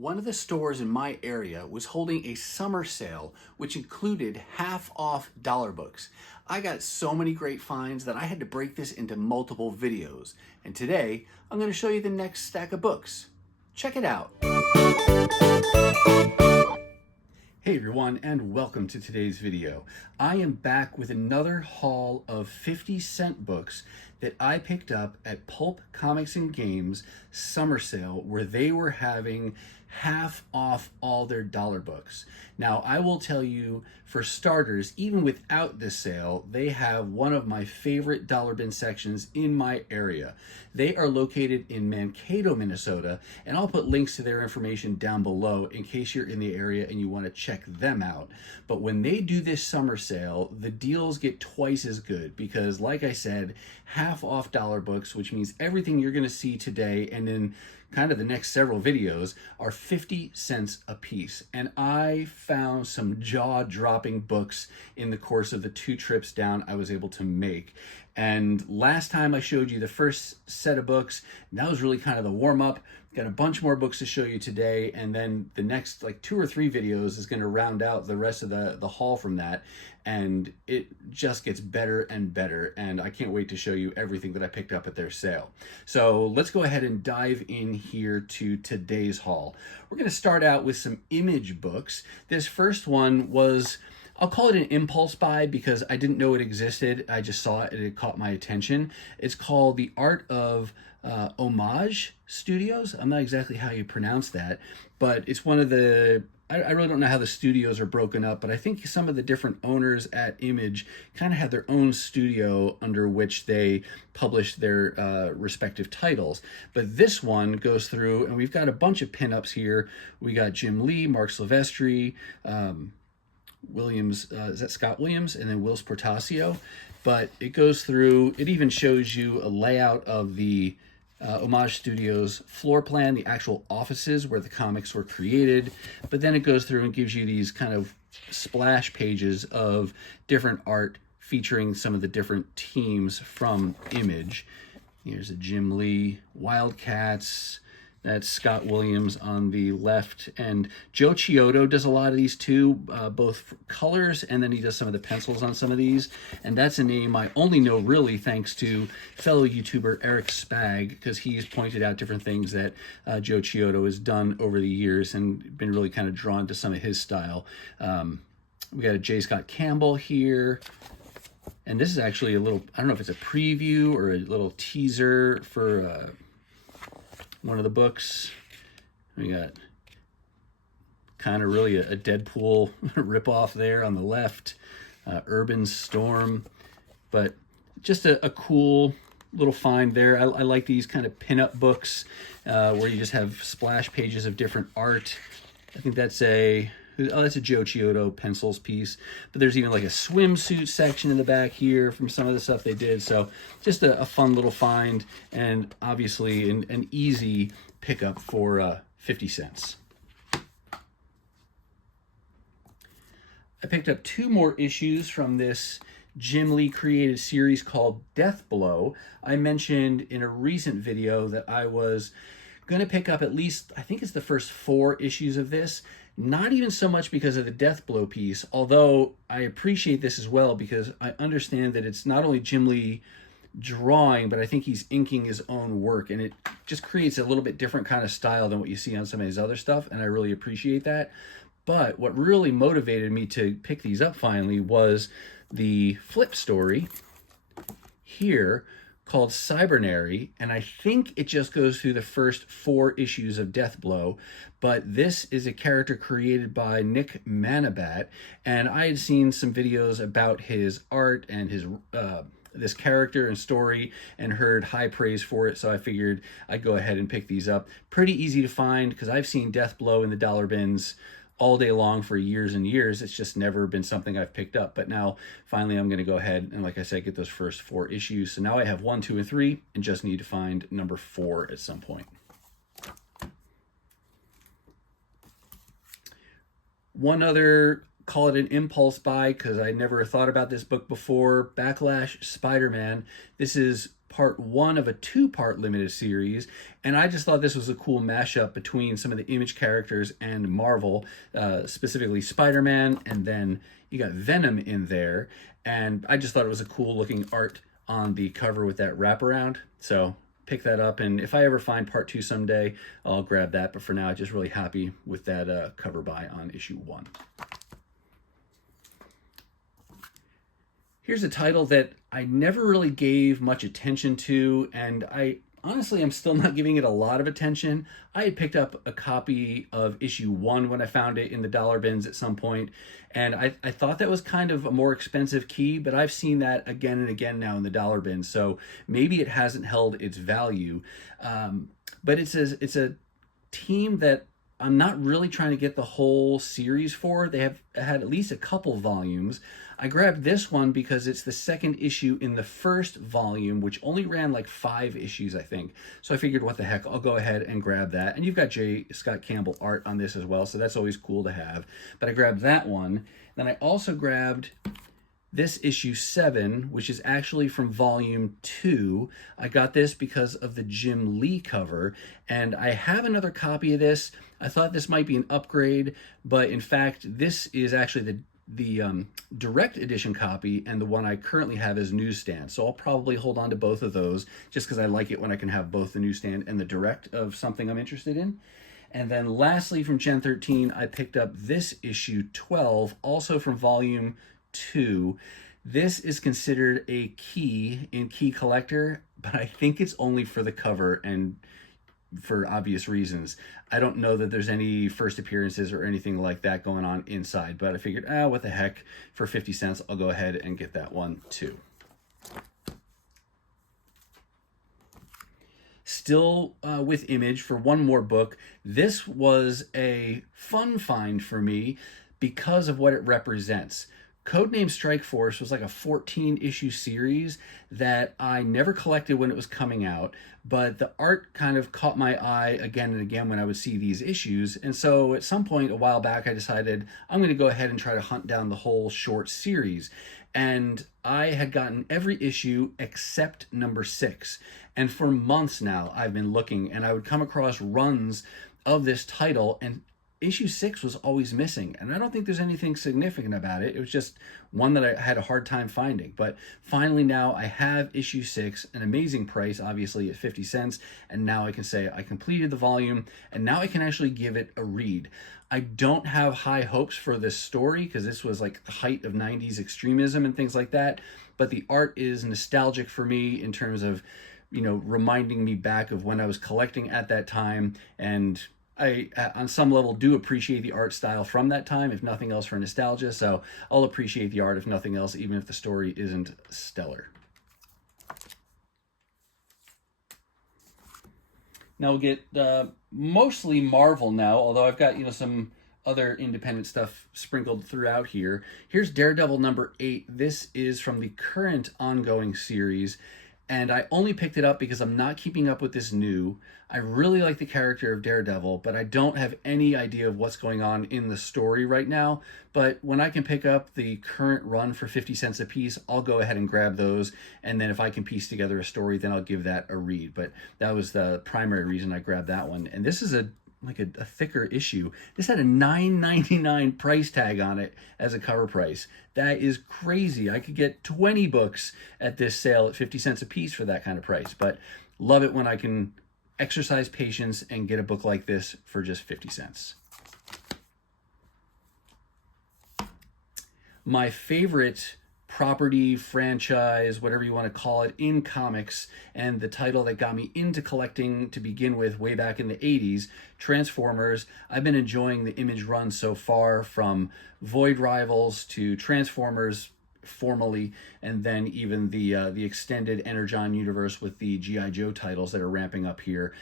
One of the stores in my area was holding a summer sale, which included half off dollar books. I got so many great finds that I had to break this into multiple videos. And today, I'm going to show you the next stack of books. Check it out. Hey everyone, and welcome to today's video. I am back with another haul of 50-cent books that I picked up at Pulp Comics and Games summer sale, where they were having half off all their dollar books. Now, I will tell you, for starters, even without this sale, they have one of my favorite dollar bin sections in my area. They are located in Mankato, Minnesota, and I'll put links to their information down below in case you're in the area and you want to check them out. But when they do this summer sale, the deals get twice as good because, like I said, half off dollar books, which means everything you're going to see today and in kind of the next several videos, are 50 cents a piece. And I found some jaw-dropping books in the course of the 2 trips down I was able to make. And last time I showed you the first set of books, that was really kind of the warm-up. Got a bunch more books to show you today, and then the next like 2 or 3 videos is going to round out the rest of the haul from that, and it just gets better and better, and I can't wait to show you everything that I picked up at their sale. So let's go ahead and dive in here to today's haul. We're going to start out with some image books. This first one was, I'll call it an impulse buy because I didn't know it existed. I just saw it and it caught my attention. It's called The Art of Homage Studios. I'm not exactly how you pronounce that, but it's one of the, I really don't know how the studios are broken up, but I think some of the different owners at Image kind of have their own studio under which they publish their respective titles. But this one goes through, and we've got a bunch of pinups here. We got Jim Lee, Mark Silvestri, Williams, is that Scott Williams, and then Wills Portacio. But it goes through, it even shows you a layout of the Homage Studios floor plan, the actual offices where the comics were created. But then it goes through and gives you these kind of splash pages of different art featuring some of the different teams from Image. Here's a Jim Lee, Wildcats. That's Scott Williams on the left, and Joe Chiodo does a lot of these too, both colors, and then he does some of the pencils on some of these. And that's a name I only know really thanks to fellow YouTuber Eric Spag, because he's pointed out different things that Joe Chiodo has done over the years and been really kind of drawn to some of his style. We got a J. Scott Campbell here. And this is actually a little, I don't know if it's a preview or a little teaser for one of the books. We got kind of really a Deadpool ripoff there on the left, Urban Storm, but just a cool little find there. I like these kind of pinup books where you just have splash pages of different art. I think that's that's a Joe Chiodo pencils piece, but there's even like a swimsuit section in the back here from some of the stuff they did. So just a fun little find, and obviously an easy pickup for 50 cents. I picked up 2 more issues from this Jim Lee created series called Death Blow. I mentioned in a recent video that I was going to pick up at least, I think it's the first 4 issues of this. Not even so much because of the Death Blow piece, although I appreciate this as well because I understand that it's not only Jim Lee drawing, but I think he's inking his own work, and it just creates a little bit different kind of style than what you see on some of his other stuff, and I really appreciate that. But what really motivated me to pick these up finally was the flip story here called Cybernary, and I think it just goes through the first 4 issues of Death Blow, but this is a character created by Nick Manabat, and I had seen some videos about his art and his this character and story and heard high praise for it, so I figured I'd go ahead and pick these up. Pretty easy to find because I've seen Death Blow in the dollar bins all day long for years and years. It's just never been something I've picked up. But now, finally, I'm going to go ahead and, like I said, get those first 4 issues. So now I have 1, 2, and 3, and just need to find number 4 at some point. One other, call it an impulse buy, because I never thought about this book before, Backlash Spider-Man. This is part one of a two-part limited series, and I just thought this was a cool mashup between some of the Image characters and Marvel, specifically Spider-Man, and then you got Venom in there, and I just thought it was a cool looking art on the cover with that wraparound. So pick that up, and if I ever find part two someday, I'll grab that. But for now, I'm just really happy with that cover buy on issue 1. Here's a title that I never really gave much attention to, and I honestly am still not giving it a lot of attention. I had picked up a copy of issue 1 when I found it in the dollar bins at some point, and I thought that was kind of a more expensive key, but I've seen that again and again now in the dollar bins, so maybe it hasn't held its value. But it's a team that I'm not really trying to get the whole series for. They have had at least a couple volumes. I grabbed this one because it's the second issue in the first volume, which only ran like 5 issues, I think. So I figured, what the heck, I'll go ahead and grab that. And you've got J. Scott Campbell art on this as well, so that's always cool to have. But I grabbed that one. Then I also grabbed this issue 7, which is actually from volume 2. I got this because of the Jim Lee cover, and I have another copy of this. I thought this might be an upgrade, but in fact, this is actually the direct edition copy, and the one I currently have is newsstand. So I'll probably hold on to both of those just because I like it when I can have both the newsstand and the direct of something I'm interested in. And then lastly, from Gen 13, I picked up this issue 12, also from volume 2. This is considered a key in Key Collector, but I think it's only for the cover and for obvious reasons. I don't know that there's any first appearances or anything like that going on inside, but I figured, what the heck, for 50 cents, I'll go ahead and get that one too. Still with Image for one more book. This was a fun find for me because of what it represents. Codename Strike Force was like a 14-issue series that I never collected when it was coming out, but the art kind of caught my eye again and again when I would see these issues. And so at some point a while back, I decided I'm going to go ahead and try to hunt down the whole short series. And I had gotten every issue except number 6. And for months now, I've been looking, and I would come across runs of this title, and issue 6 was always missing, and I don't think there's anything significant about it. It was just one that I had a hard time finding. But finally now I have issue 6, an amazing price, obviously at 50 cents, and now I can say I completed the volume, and now I can actually give it a read. I don't have high hopes for this story because this was like the height of 90s extremism and things like that, but the art is nostalgic for me in terms of, reminding me back of when I was collecting at that time, and I, on some level, do appreciate the art style from that time, if nothing else for nostalgia, so I'll appreciate the art if nothing else, even if the story isn't stellar. Now we'll get mostly Marvel now, although I've got, some other independent stuff sprinkled throughout here. Here's Daredevil number 8. This is from the current ongoing series, and I only picked it up because I'm not keeping up with this new. I really like the character of Daredevil, but I don't have any idea of what's going on in the story right now. But when I can pick up the current run for 50 cents a piece, I'll go ahead and grab those. And then if I can piece together a story, then I'll give that a read. But that was the primary reason I grabbed that one. And this is a thicker issue. This had a $9.99 price tag on it as a cover price. That is crazy. I could get 20 books at this sale at 50 cents a piece for that kind of price. But love it when I can exercise patience and get a book like this for just 50 cents. My favorite property, franchise, whatever you want to call it, in comics, and the title that got me into collecting to begin with way back in the 80s, Transformers. I've been enjoying the Image run so far, from Void Rivals to Transformers formally, and then even the extended Energon universe with the G.I. Joe titles that are ramping up here.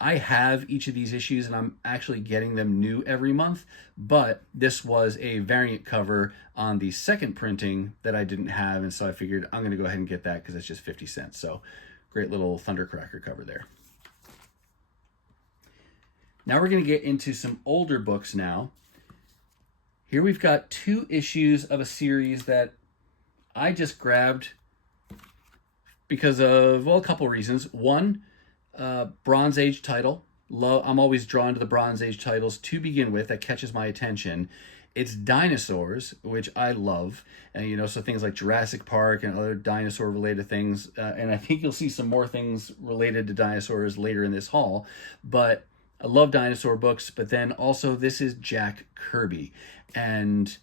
I have each of these issues, and I'm actually getting them new every month, but this was a variant cover on the second printing that I didn't have, and so I figured I'm going to go ahead and get that because it's just 50 cents. So great little Thundercracker cover there. Now we're going to get into some older books now. Here we've got 2 issues of a series that I just grabbed because of, well, a couple reasons. One, Bronze Age title. I'm always drawn to the Bronze Age titles to begin with. That catches my attention. It's dinosaurs, which I love, and so things like Jurassic Park and other dinosaur-related things. And I think you'll see some more things related to dinosaurs later in this haul. But I love dinosaur books. But then also, this is Jack Kirby, and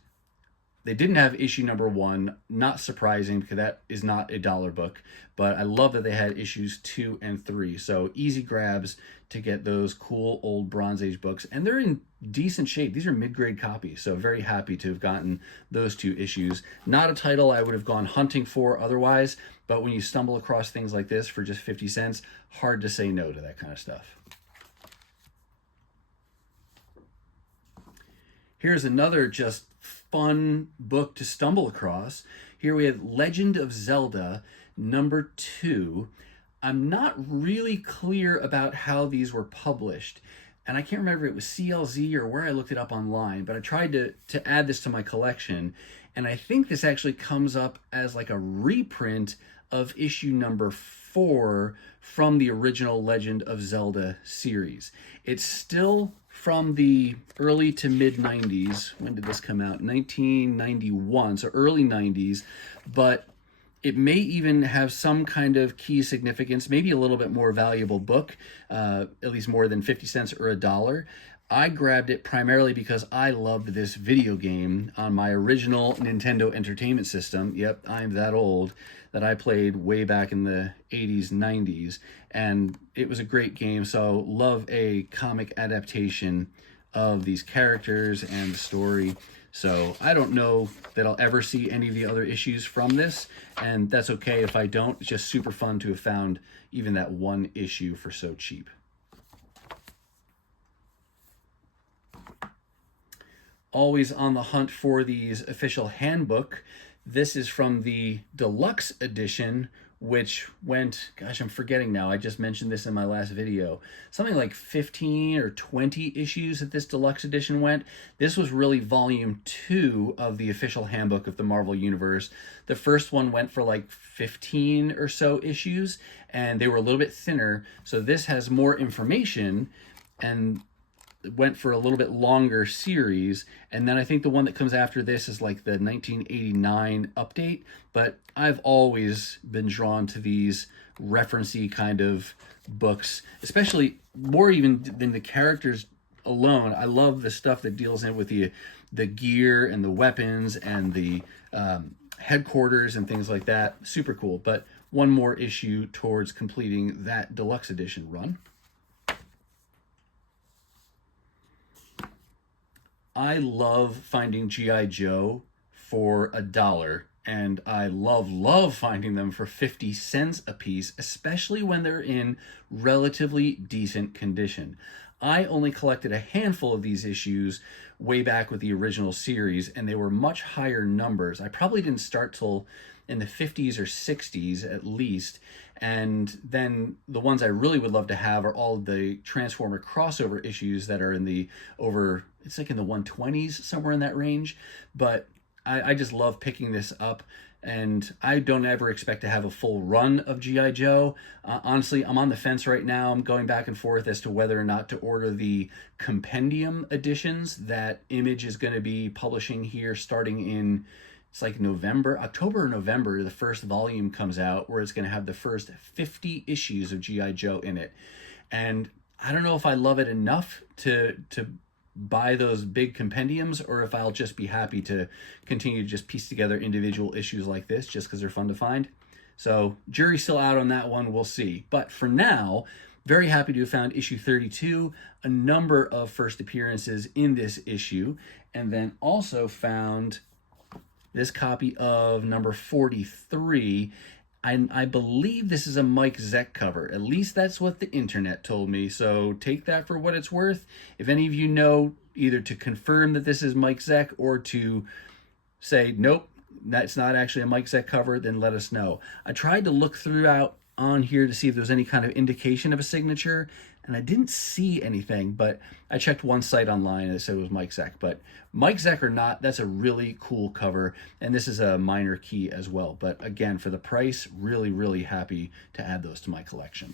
they didn't have issue number 1, not surprising because that is not a dollar book, but I love that they had issues 2 and 3. So easy grabs to get those cool old Bronze Age books, and they're in decent shape. These are mid-grade copies, so very happy to have gotten those 2 issues. Not a title I would have gone hunting for otherwise, but when you stumble across things like this for just 50 cents, hard to say no to that kind of stuff. Here's another just fun book to stumble across. Here we have Legend of Zelda number 2. I'm not really clear about how these were published, and I can't remember if it was CLZ or where I looked it up online, but I tried to add this to my collection, and I think this actually comes up as like a reprint of issue number 4 from the original Legend of Zelda series. It's still from the early to mid 90s. When did this come out? 1991, so early 90s, but it may even have some kind of key significance, maybe a little bit more valuable book, at least more than 50 cents or $1. I grabbed it primarily because I loved this video game on my original Nintendo Entertainment System. Yep, I'm that old, that I played way back in the 80s, 90s, and it was a great game, so love a comic adaptation of these characters and the story. So I don't know that I'll ever see any of the other issues from this, and that's okay if I don't. It's just super fun to have found even that one issue for so cheap. Always on the hunt for these official handbook. This is from the deluxe edition, which went, gosh, I'm forgetting now. I just mentioned this in my last video. Something like 15 or 20 issues that this deluxe edition went. This was really volume 2 of the official handbook of the Marvel Universe. The first one went for like 15 or so issues, and they were a little bit thinner. So this has more information and went for a little bit longer series. And then I think the one that comes after this is like the 1989 update. But I've always been drawn to these reference-y kind of books, especially more even than the characters alone. I love the stuff that deals in with the gear and the weapons and the headquarters and things like that. Super cool. But one more issue towards completing that deluxe edition run. I love finding G.I. Joe for $1, and I love finding them for 50 cents a piece, especially when they're in relatively decent condition. I only collected a handful of these issues way back with the original series, and they were much higher numbers. I probably didn't start till in the 50s or 60s at least, and then the ones I really would love to have are all the Transformer crossover issues that are in the it's like in the 120s, somewhere in that range. But I just love picking this up, and I don't ever expect to have a full run of G.I. Joe. Honestly, I'm on the fence right now. I'm going back and forth as to whether or not to order the compendium editions that Image is going to be publishing here starting in, it's like October or November, the first volume comes out, where it's going to have the first 50 issues of G.I. Joe in it. And I don't know if I love it enough to buy those big compendiums, or if I'll just be happy to continue to just piece together individual issues like this just because they're fun to find. So jury's still out on that one, we'll see. But for now, very happy to have found issue 32, a number of first appearances in this issue, and then also found this copy of number 43. I believe this is a Mike Zeck cover. At least that's what the internet told me. So take that for what it's worth. If any of you know, either to confirm that this is Mike Zeck or to say, nope, that's not actually a Mike Zeck cover, then let us know. I tried to look throughout on here to see if there was any kind of indication of a signature, and I didn't see anything, but I checked one site online and it said it was Mike Zeck. But Mike Zeck or not, that's a really cool cover, and this is a minor key as well. But again, for the price, really, really happy to add those to my collection.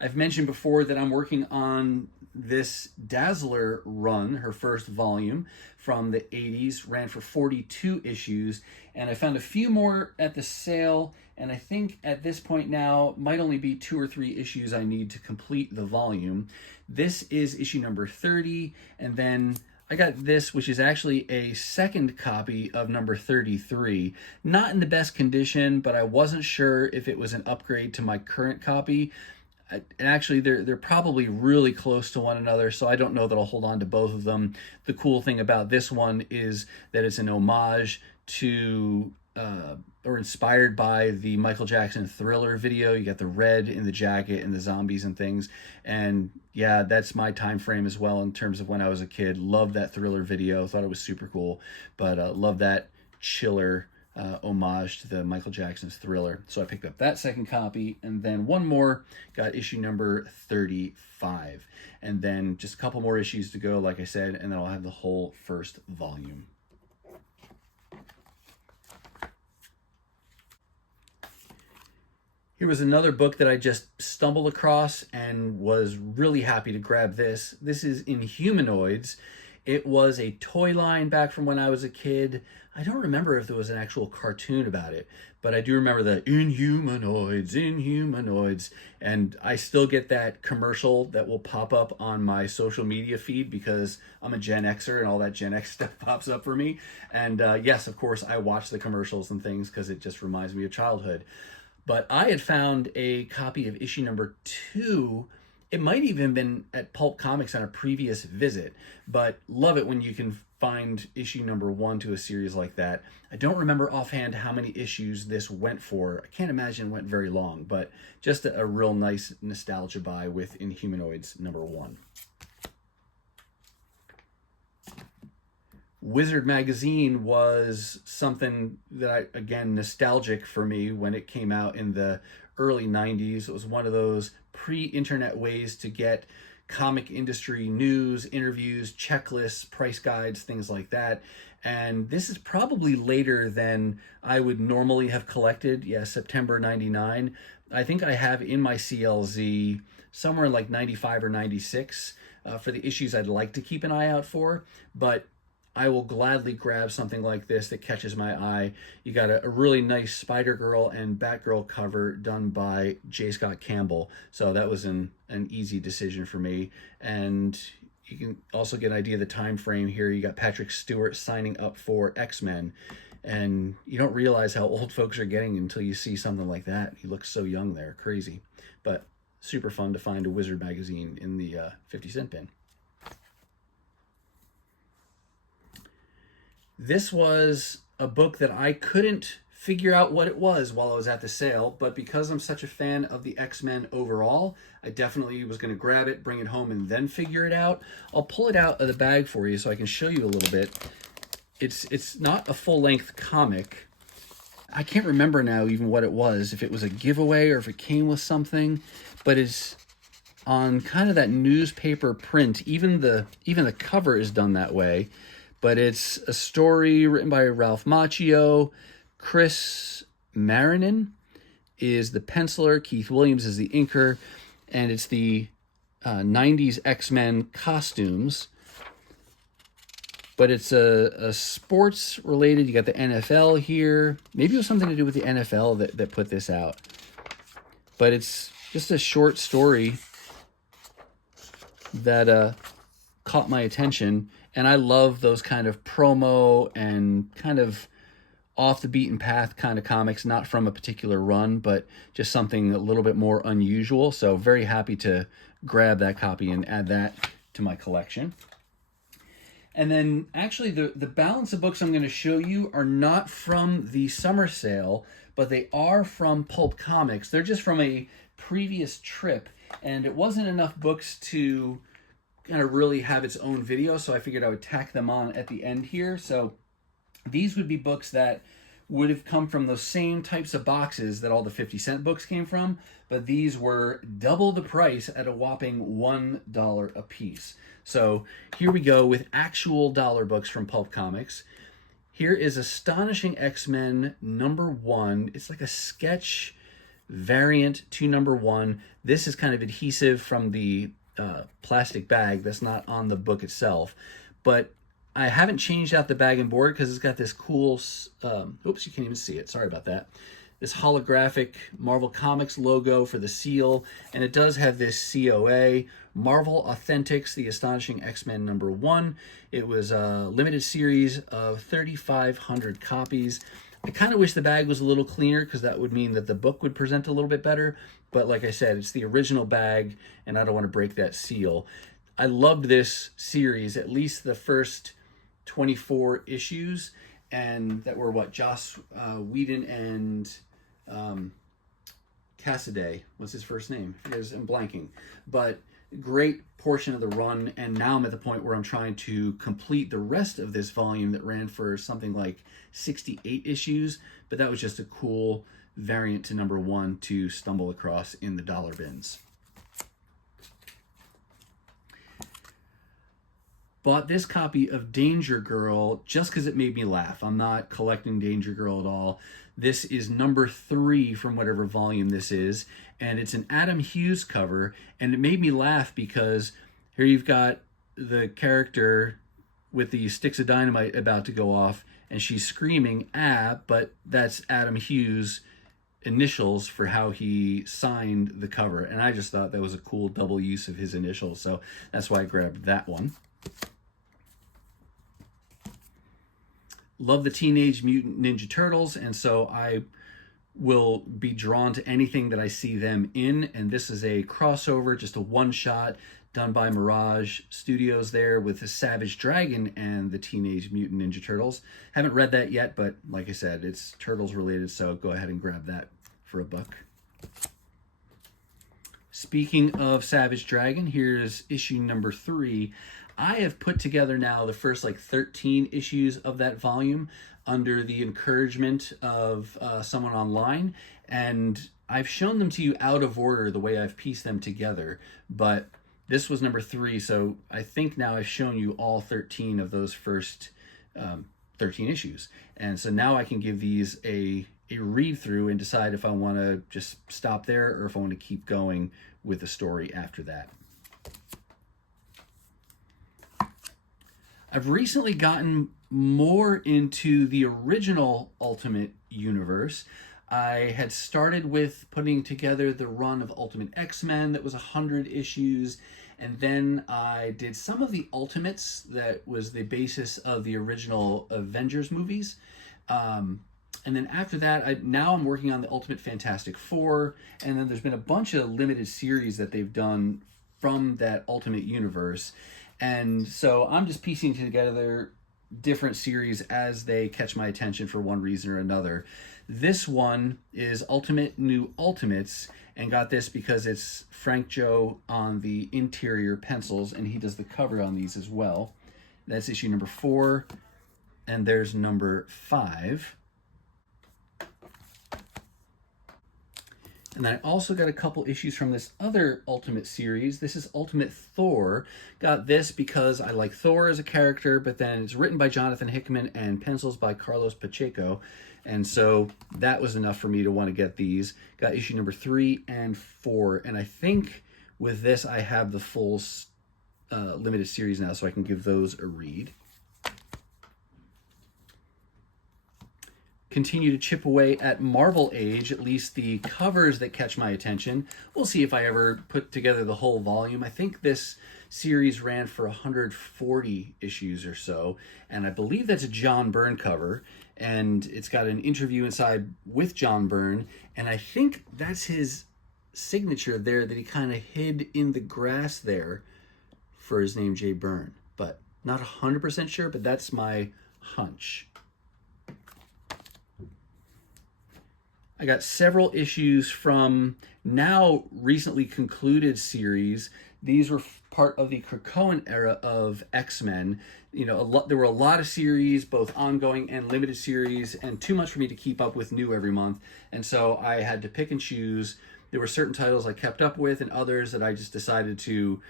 I've mentioned before that I'm working on this Dazzler run, her first volume from the 80s, ran for 42 issues, and I found a few more at the sale, and I think at this point now might only be 2 or 3 issues I need to complete the volume. This is issue number 30, and then I got this, which is actually a second copy of number 33. Not in the best condition, but I wasn't sure if it was an upgrade to my current copy. And actually, they're probably really close to one another, so I don't know that I'll hold on to both of them. The cool thing about this one is that it's an homage to, or inspired by the Michael Jackson Thriller video. You got the red in the jacket and the zombies and things. And yeah, that's my time frame as well in terms of when I was a kid. Loved that Thriller video, thought it was super cool, but love that chiller homage to the Michael Jackson's Thriller. So I picked up that second copy, and then one more, got issue number 35. And then just a couple more issues to go, like I said, and then I'll have the whole first volume. Here was another book that I just stumbled across and was really happy to grab this. This is Inhumanoids. It was a toy line back from when I was a kid. I don't remember if there was an actual cartoon about it, but I do remember the Inhumanoids, Inhumanoids. And I still get that commercial that will pop up on my social media feed because I'm a Gen Xer and all that Gen X stuff pops up for me. And yes, of course, I watch the commercials and things because it just reminds me of childhood. But I had found a copy of issue number 2. It might even been at Pulp Comics on a previous visit, but love it when you can find issue number 1 to a series like that. I don't remember offhand how many issues this went for. I can't imagine it went very long, but just a real nice nostalgia buy with Inhumanoids number 1. Wizard magazine was something that again, nostalgic for me when it came out in the early 90s. It was one of those pre-internet ways to get comic industry news, interviews, checklists, price guides, things like that. And this is probably later than I would normally have collected. Yeah, September 99. I think I have in my CLZ somewhere in like 95 or 96 for the issues I'd like to keep an eye out for. But I will gladly grab something like this that catches my eye. You got a really nice Spider-Girl and Batgirl cover done by J. Scott Campbell. So that was an easy decision for me. And you can also get an idea of the time frame here. You got Patrick Stewart signing up for X-Men. And you don't realize how old folks are getting until you see something like that. He looks so young there, crazy. But super fun to find a Wizard magazine in the 50-cent bin. This was a book that I couldn't figure out what it was while I was at the sale, but because I'm such a fan of the X-Men overall, I definitely was going to grab it, bring it home, and then figure it out. I'll pull it out of the bag for you so I can show you a little bit. It's not a full-length comic. I can't remember now even what it was, if it was a giveaway or if it came with something, but it's on kind of that newspaper print. Even the cover is done that way. But it's a story written by Ralph Macchio. Chris Marinin is the penciler. Keith Williams is the inker. And it's the 90s X-Men costumes. But it's a sports related. You got the NFL here. Maybe it was something to do with the NFL that put this out. But it's just a short story that caught my attention. And I love those kind of promo and kind of off the beaten path kind of comics, not from a particular run, but just something a little bit more unusual. So very happy to grab that copy and add that to my collection. And then actually the balance of books I'm going to show you are not from the summer sale, but they are from Pulp Comics. They're just from a previous trip, and it wasn't enough books to kind of really have its own video, so I figured I would tack them on at the end here. So these would be books that would have come from those same types of boxes that all the 50-cent books came from, but these were double the price at a whopping $1 a piece. So here we go with actual dollar books from Pulp Comics. Here is Astonishing X-Men #1. It's like a sketch variant to #1. This is kind of adhesive from the plastic bag that's not on the book itself, but I haven't changed out the bag and board because it's got this cool, oops, you can't even see it. Sorry about that. This holographic Marvel Comics logo for the seal, and it does have this COA, Marvel Authentics, The Astonishing X-Men #1. It was a limited series of 3,500 copies. I kind of wish the bag was a little cleaner because that would mean that the book would present a little bit better, but like I said, it's the original bag, and I don't want to break that seal. I loved this series, at least the first 24 issues, and that were what, Joss Whedon and Cassaday, what's his first name? I'm blanking, but great portion of the run, and now I'm at the point where I'm trying to complete the rest of this volume that ran for something like 68 issues, but that was just a cool variant to #1 to stumble across in the dollar bins. Bought this copy of Danger Girl just because it made me laugh. I'm not collecting Danger Girl at all. This is #3 from whatever volume this is, and it's an Adam Hughes cover, and it made me laugh because here you've got the character with the sticks of dynamite about to go off, and she's screaming, "Ah," but that's Adam Hughes' initials for how he signed the cover, and I just thought that was a cool double use of his initials, so that's why I grabbed that one. Love the Teenage Mutant Ninja Turtles, and so I will be drawn to anything that I see them in, and this is a crossover, just a one-shot done by Mirage Studios there with the Savage Dragon and the Teenage Mutant Ninja Turtles. Haven't read that yet, but like I said, it's Turtles related, so go ahead and grab that for a buck. Speaking of Savage Dragon, here's issue #3. I have put together now the first like 13 issues of that volume under the encouragement of someone online, and I've shown them to you out of order the way I've pieced them together, but this was #3, so I think now I've shown you all 13 of those first 13 issues, and so now I can give these a read through and decide if I want to just stop there or if I want to keep going with the story after that. I've recently gotten more into the original Ultimate Universe. I had started with putting together the run of Ultimate X-Men that was 100 issues, and then I did some of the Ultimates that was the basis of the original Avengers movies. And then after that, now I'm working on the Ultimate Fantastic Four, and then there's been a bunch of limited series that they've done from that Ultimate Universe. And so I'm just piecing together different series as they catch my attention for one reason or another. This one is Ultimate New Ultimates, and got this because it's Frank Joe on the interior pencils, and he does the cover on these as well. That's issue #4, and there's #5. And then I also got a couple issues from this other Ultimate series. This is Ultimate Thor. Got this because I like Thor as a character, but then it's written by Jonathan Hickman and pencils by Carlos Pacheco. And so that was enough for me to want to get these. Got issue #3 and 4. And I think with this, I have the full limited series now, so I can give those a read. Continue to chip away at Marvel Age, at least the covers that catch my attention. We'll see if I ever put together the whole volume. I think this series ran for 140 issues or so, and I believe that's a John Byrne cover, and it's got an interview inside with John Byrne, and I think that's his signature there that he kind of hid in the grass there for his name, Jay Byrne, but not 100% sure, but that's my hunch. I got several issues from now recently concluded series. These were part of the Krakoan era of X-Men. You know, there were a lot of series, both ongoing and limited series, and too much for me to keep up with new every month. And so I had to pick and choose. There were certain titles I kept up with and others that I just decided to,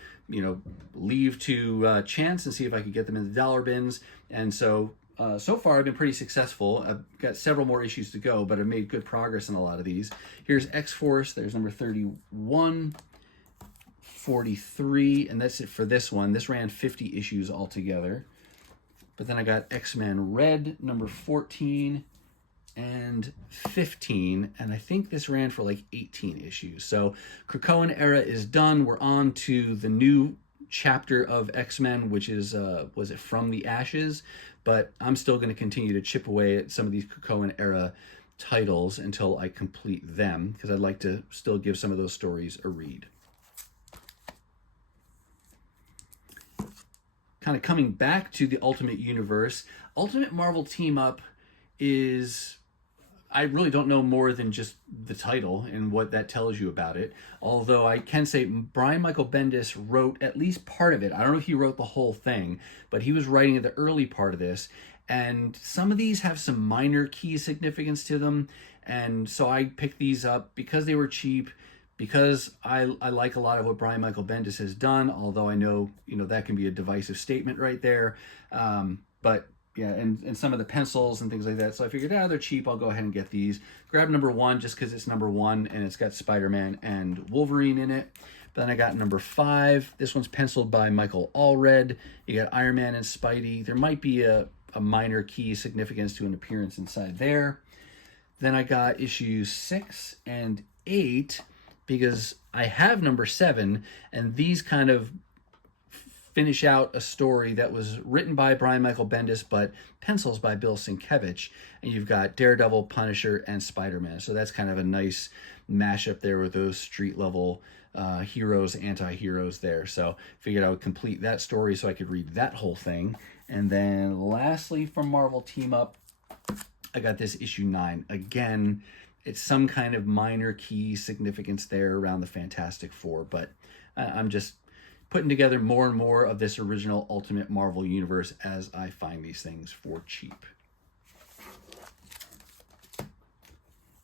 leave to chance and see if I could get them in the dollar bins. And so far, I've been pretty successful. I've got several more issues to go, but I've made good progress in a lot of these. Here's X-Force. There's number 31, 43, and that's it for this one. This ran 50 issues altogether. But then I got X-Men Red, number 14 and 15, and I think this ran for like 18 issues. So Krakoan era is done. We're on to the new chapter of X-Men, which is, was it From the Ashes? But I'm still going to continue to chip away at some of these Krakoan era titles until I complete them, because I'd like to still give some of those stories a read. Kind of coming back to the Ultimate Universe, Ultimate Marvel Team Up is, I really don't know more than just the title and what that tells you about it. Although I can say Brian Michael Bendis wrote at least part of it. I don't know if he wrote the whole thing, but he was writing the early part of this. And some of these have some minor key significance to them. And so I picked these up because they were cheap, because I like a lot of what Brian Michael Bendis has done, although I know, that can be a divisive statement right there. But yeah, and some of the pencils and things like that. So I figured, they're cheap. I'll go ahead and get these. Grab number 1 just because it's number 1 and it's got Spider-Man and Wolverine in it. But then I got number 5. This one's penciled by Michael Allred. You got Iron Man and Spidey. There might be a minor key significance to an appearance inside there. Then I got issues 6 and 8 because I have number 7, and these kind of finish out a story that was written by Brian Michael Bendis, but pencils by Bill Sienkiewicz. And you've got Daredevil, Punisher, and Spider-Man. So that's kind of a nice mashup there with those street level heroes, anti-heroes there. So figured I would complete that story so I could read that whole thing. And then lastly, from Marvel Team Up, I got this issue 9. Again, it's some kind of minor key significance there around the Fantastic Four, but I'm just putting together more and more of this original Ultimate Marvel Universe as I find these things for cheap.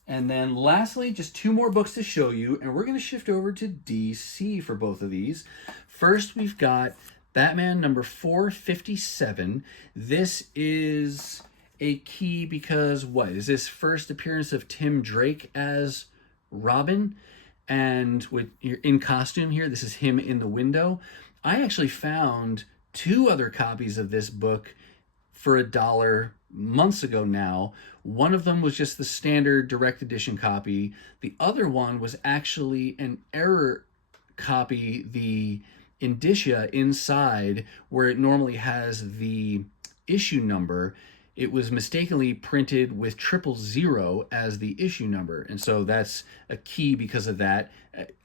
And then lastly, just 2 more books to show you, and we're going to shift over to DC for both of these. First, we've got Batman number 457. This is a key because what is this first appearance of Tim Drake as Robin, and with in costume here, this is him in the window. I actually found 2 other copies of this book for $1 months ago now. One of them was just the standard direct edition copy. The other one was actually an error copy, the indicia inside where it normally has the issue number. It was mistakenly printed with 000 as the issue number. And so that's a key because of that.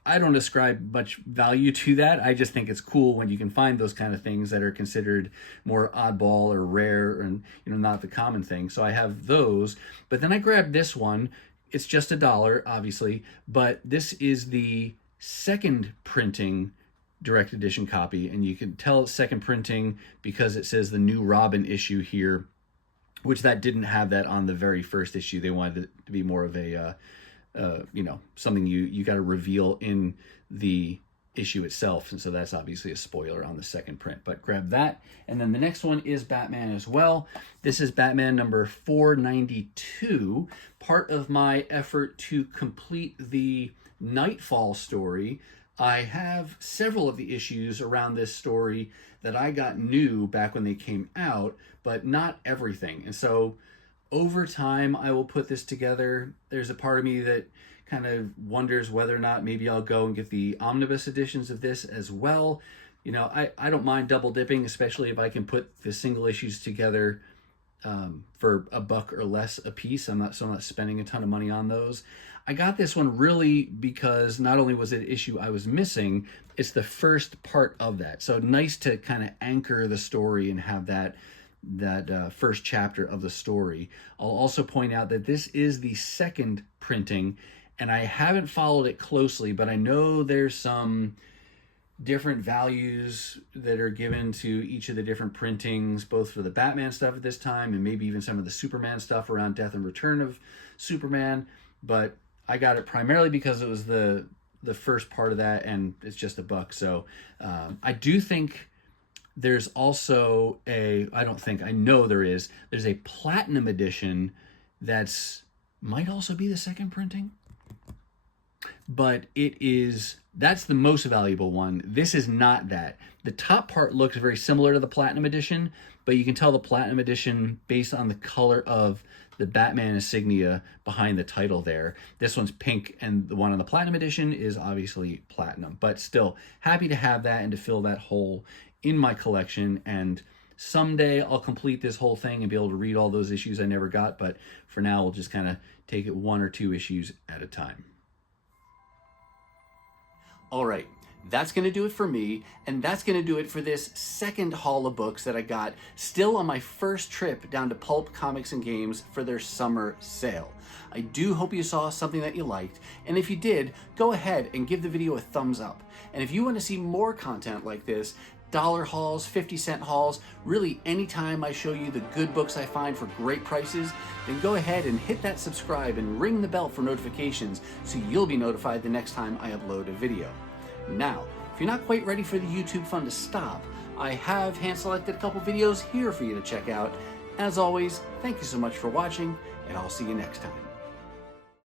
I don't ascribe much value to that. I just think it's cool when you can find those kind of things that are considered more oddball or rare and not the common thing. So I have those. But then I grabbed this one. It's just $1, obviously, but this is the second printing direct edition copy. And you can tell it's second printing because it says the new Robin issue here, which that didn't have that on the very first issue. They wanted it to be more of a, something you got to reveal in the issue itself. And so that's obviously a spoiler on the second print, but grab that. And then the next one is Batman as well. This is Batman number 492, part of my effort to complete the Nightfall story. I have several of the issues around this story that I got new back when they came out, but not everything. And so over time, I will put this together. There's a part of me that kind of wonders whether or not maybe I'll go and get the omnibus editions of this as well. I don't mind double dipping, especially if I can put the single issues together for $1 or less a piece. I'm not spending a ton of money on those. I got this one really because not only was it an issue I was missing, it's the first part of that. So nice to kind of anchor the story and have that first chapter of the story. I'll also point out that this is the second printing, and I haven't followed it closely, but I know there's some different values that are given to each of the different printings, both for the Batman stuff at this time and maybe even some of the Superman stuff around Death and Return of Superman. But I got it primarily because it was the first part of that, and it's just $1. So I do think there's also I know there's a platinum edition that's might also be the second printing, but that's the most valuable one. This is not that. The top part looks very similar to the Platinum Edition, but you can tell the Platinum Edition based on the color of the Batman insignia behind the title there. This one's pink, and the one on the Platinum Edition is obviously platinum. But still, happy to have that and to fill that hole in my collection. And someday I'll complete this whole thing and be able to read all those issues I never got. But for now, we'll just kind of take it 1 or 2 issues at a time. All right, that's going to do it for me, and that's going to do it for this second haul of books that I got still on my first trip down to Pulp Comics and Games for their summer sale. I do hope you saw something that you liked, and if you did, go ahead and give the video a thumbs up. And if you want to see more content like this, dollar hauls, 50-cent hauls, really anytime I show you the good books I find for great prices, then go ahead and hit that subscribe and ring the bell for notifications so you'll be notified the next time I upload a video. Now, if you're not quite ready for the YouTube fun to stop, I have hand-selected a couple videos here for you to check out. As always, thank you so much for watching, and I'll see you next time.